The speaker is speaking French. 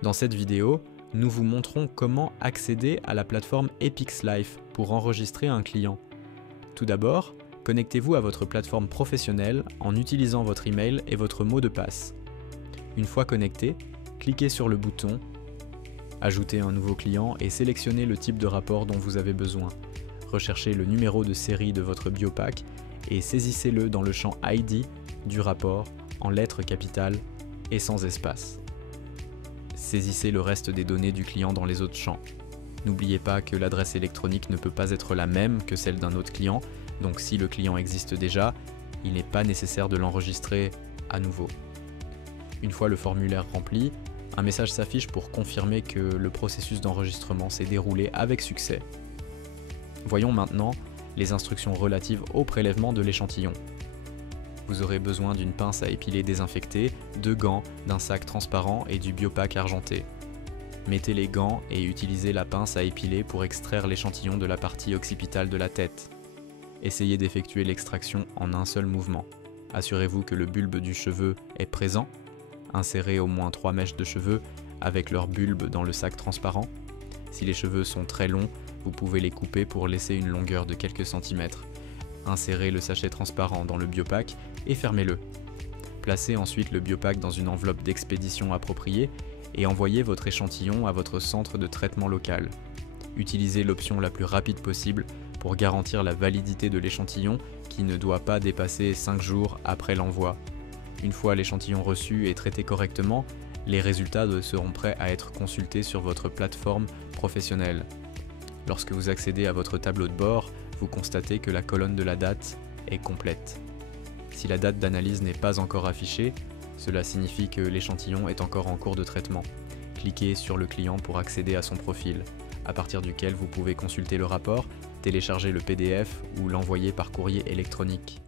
Dans cette vidéo, nous vous montrons comment accéder à la plateforme Epix Life pour enregistrer un client. Tout d'abord, connectez-vous à votre plateforme professionnelle en utilisant votre email et votre mot de passe. Une fois connecté, cliquez sur le bouton « Ajouter un nouveau client » et sélectionnez le type de rapport dont vous avez besoin. Recherchez le numéro de série de votre biopack et saisissez-le dans le champ ID du rapport en lettres capitales et sans espace. Saisissez le reste des données du client dans les autres champs. N'oubliez pas que l'adresse électronique ne peut pas être la même que celle d'un autre client, donc si le client existe déjà, il n'est pas nécessaire de l'enregistrer à nouveau. Une fois le formulaire rempli, un message s'affiche pour confirmer que le processus d'enregistrement s'est déroulé avec succès. Voyons maintenant les instructions relatives au prélèvement de l'échantillon. Vous aurez besoin d'une pince à épiler désinfectée, de gants, d'un sac transparent et du biopack argenté. Mettez les gants et utilisez la pince à épiler pour extraire l'échantillon de la partie occipitale de la tête. Essayez d'effectuer l'extraction en un seul mouvement. Assurez-vous que le bulbe du cheveu est présent. Insérez au moins 3 mèches de cheveux avec leur bulbe dans le sac transparent. Si les cheveux sont très longs, vous pouvez les couper pour laisser une longueur de quelques centimètres. Insérez le sachet transparent dans le biopack et fermez-le. Placez ensuite le biopack dans une enveloppe d'expédition appropriée et envoyez votre échantillon à votre centre de traitement local. Utilisez l'option la plus rapide possible pour garantir la validité de l'échantillon qui ne doit pas dépasser 5 jours après l'envoi. Une fois l'échantillon reçu et traité correctement, les résultats seront prêts à être consultés sur votre plateforme professionnelle. Lorsque vous accédez à votre tableau de bord, vous constatez que la colonne de la date est complète. Si la date d'analyse n'est pas encore affichée, cela signifie que l'échantillon est encore en cours de traitement. Cliquez sur le client pour accéder à son profil, à partir duquel vous pouvez consulter le rapport, télécharger le PDF ou l'envoyer par courrier électronique.